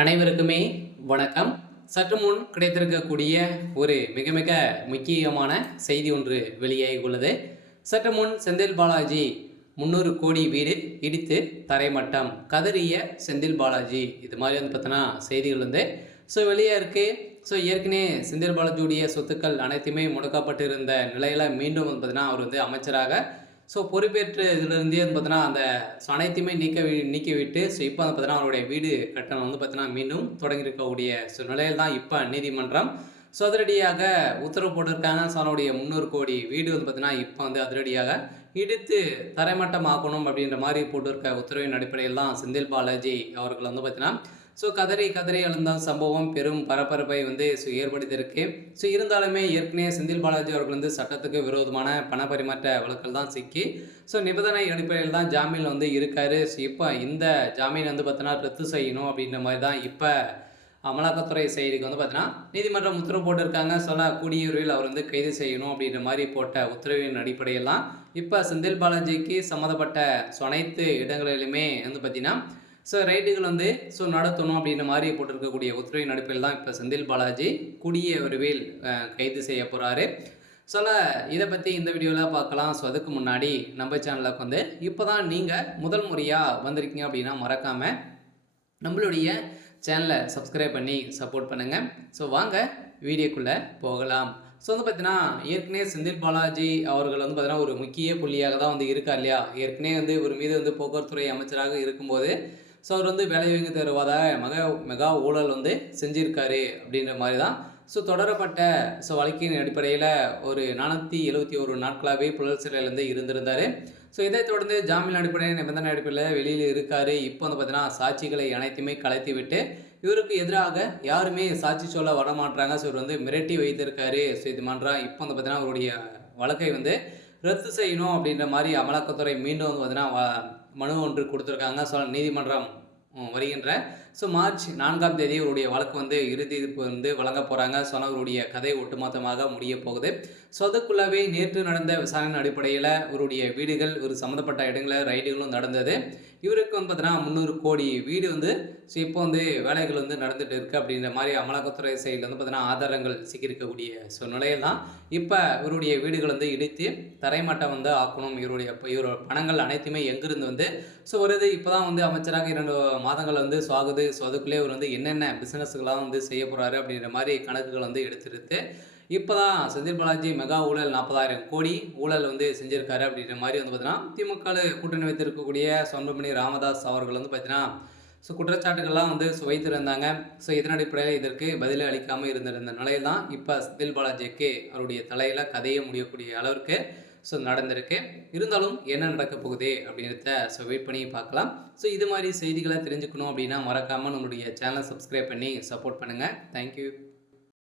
அனைவருக்குமே வணக்கம். சற்று முன் கிடைத்திருக்கக்கூடிய ஒரு மிக மிக முக்கியமான செய்தி ஒன்று வெளியாகி உள்ளது. சற்று முன் செந்தில் பாலாஜி 300 கோடி வீடு இடித்து தரைமட்டம், கதறிய செந்தில் பாலாஜி, இது மாதிரி வந்து பார்த்தோன்னா செய்திகள் வந்து வெளியே இருக்குது. ஏற்கனவே செந்தில் பாலாஜியுடைய சொத்துக்கள் அனைத்துமே முடக்கப்பட்டிருந்த நிலையில் மீண்டும் வந்து பார்த்தீங்கன்னா அவர் வந்து அமைச்சராக பொறுப்பேற்று இதிலிருந்தே வந்து பார்த்தீங்கன்னா அந்த அனைத்தையுமே நீக்கிவிட்டு இப்போ வந்து பார்த்தீங்கன்னா அவருடைய வீடு கட்டணம் வந்து பார்த்தீங்கன்னா மீண்டும் தொடங்கியிருக்கக்கூடிய நிலையில் தான் இப்போ நீதிமன்றம் அதிரடியாக உத்தரவு போட்டிருக்காங்க. அவனுடைய 300 கோடி வீடு வந்து பார்த்தீங்கன்னா இப்போ வந்து அதிரடியாக இடித்து தரைமட்டமாக்கணும் அப்படின்ற மாதிரி போட்டிருக்க உத்தரவின் அடிப்படையில் தான் செந்தில் பாலாஜி அவர்கள் வந்து பார்த்தீங்கன்னா கதறி கதறி எழுந்த சம்பவம் பெரும் பரபரப்பை வந்து ஏற்படுத்தியிருக்கு. இருந்தாலுமே ஏற்கனவே செந்தில் பாலாஜி அவர்கள் வந்து சட்டத்துக்கு விரோதமான பண பரிமாற்ற வழக்கில் தான் சிக்கி நிபந்தனை அடிப்படையில் தான் ஜாமீன் வந்து இருக்காரு. இப்போ இந்த ஜாமீன் வந்து பார்த்தீங்கன்னா ரத்து செய்யணும் அப்படின்ற மாதிரி தான் இப்போ அமலாக்கத்துறை செய்திக்கு வந்து பார்த்தீங்கன்னா நீதிமன்றம் உத்தரவு போட்டிருக்காங்க. கூடிய விரைவில் அவர் வந்து கைது செய்யணும் அப்படின்ற மாதிரி போட்ட உத்தரவின் அடிப்படையில் தான் இப்போ செந்தில் பாலாஜிக்கு சம்மந்தப்பட்ட அனைத்து இடங்களிலுமே வந்து பார்த்தீங்கன்னா ரைடுகள் வந்து நடத்தணும் அப்படின்ற மாதிரி போட்டிருக்கக்கூடிய உத்தரவின் அடிப்படையில் தான் இப்போ செந்தில் பாலாஜி கூடிய விரைவில் கைது செய்ய போகிறாரு. இதை பற்றி இந்த வீடியோவில் பார்க்கலாம். அதுக்கு முன்னாடி நம்ம சேனலுக்கு வந்து இப்போ தான் நீங்கள் முதல் முறையாக வந்திருக்கீங்க அப்படின்னா மறக்காமல் நம்மளுடைய சேனலை சப்ஸ்கிரைப் பண்ணி சப்போர்ட் பண்ணுங்கள். வாங்க வீடியோக்குள்ளே போகலாம். வந்து பார்த்தீங்கன்னா ஏற்கனவே செந்தில் பாலாஜி அவர்கள் வந்து பார்த்தீங்கன்னா ஒரு முக்கிய புள்ளியாக தான் வந்து இருக்கார் இல்லையா. ஏற்கனவே வந்து ஒரு மீது வந்து போக்குவரத்துறை அமைச்சராக இருக்கும்போது அவர் வந்து வேலை வாங்கி தருவதாக மெகா ஊழல் வந்து செஞ்சுருக்காரு அப்படின்ற மாதிரி தான் தொடரப்பட்ட வழக்கின் அடிப்படையில் ஒரு 471 நாட்களாகவே புழல் சிறையிலேருந்து இருந்திருந்தார். இதைத் தொடர்ந்து ஜாமீன் அடிப்படையில் நிபந்தனை அடிப்படையில் வெளியில் இருக்கார். இப்போ வந்து பார்த்தீங்கன்னா சாட்சிகளை அனைத்துமே கலைத்து விட்டு இவருக்கு எதிராக யாருமே சாட்சி சொல்ல வரமாட்டாங்க. இவர் வந்து மிரட்டி வைத்திருக்காரு நீதிமன்றம். இப்போ வந்து பார்த்தீங்கன்னா அவருடைய வழக்கை வந்து ரத்து செய்யணும் அப்படின்ற மாதிரி அமலாக்கத்துறை மீண்டும் வந்து பார்த்தீங்கன்னா மனு ஒன்று கொடுத்துருக்காங்க. நீதிமன்றம் வருகின்ற மார்ச் 4ஆம் தேதி அவருடைய வழக்கு வந்து இறுதி தீர்ப்பு வந்து வழங்க போகிறாங்க. அவருடைய கதை ஒட்டுமொத்தமாக முடிய போகுது. அதுக்குள்ளவே நேற்று நடந்த விசாரணையின் அடிப்படையில் இவருடைய வீடுகள் ஒரு சம்மந்தப்பட்ட இடங்களில் ரைடுகளும் நடந்தது. இவருக்கு வந்து பார்த்தீங்கன்னா 300 கோடி வீடு வந்து இப்போ வந்து வேலைகள் வந்து நடந்துட்டு இருக்குது அப்படின்ற மாதிரி அமலாக்கத்துறை சைடில் வந்து பார்த்தீங்கன்னா ஆதாரங்கள் சிக்கியிருக்கக்கூடிய நிலையில் தான் இப்போ இவருடைய வீடுகள் வந்து இடித்து தரைமட்டம் வந்து ஆக்கணும். இவரோட பணங்கள் அனைத்துமே எங்கிருந்து வந்து வருது. இப்போ தான் வந்து அமைச்சராக 2 மாதங்கள் வந்து ஆகுது. அதுக்குள்ளே இவர் வந்து என்னென்ன பிஸ்னஸ்களாக வந்து செய்ய போகிறாரு அப்படின்ற மாதிரி கணக்குகள் வந்து எடுத்துருக்கு. இப்போ தான் செந்தில் பாலாஜி மெகா ஊழல் 40,000 கோடி ஊழல் வந்து செஞ்சுருக்காரு அப்படின்ற மாதிரி வந்து பார்த்தீங்கன்னா திமுக கூட்டணி வைத்திருக்கக்கூடிய சொந்தமணி ராமதாஸ் அவர்கள் வந்து பார்த்தீங்கன்னா குற்றச்சாட்டுகள்லாம் வந்து வைத்திருந்தாங்க. இதன் அடிப்படையில் இதற்கு பதிலே அளிக்காமல் இருந்திருந்த நிலையில் தான் இப்போ செந்தில் பாலாஜிக்கு அவருடைய தலையில் கதையை முடியக்கூடிய அளவிற்கு நடந்திருக்கு. இருந்தாலும் என்ன நடக்க போகுது அப்படின்றத வெயிட் பண்ணி பார்க்கலாம். இது மாதிரி செய்திகளை தெரிஞ்சுக்கணும் அப்படின்னா மறக்காமல் நம்மளுடைய சேனலை சப்ஸ்கிரைப் பண்ணி சப்போர்ட் பண்ணுங்கள். தேங்க்யூ.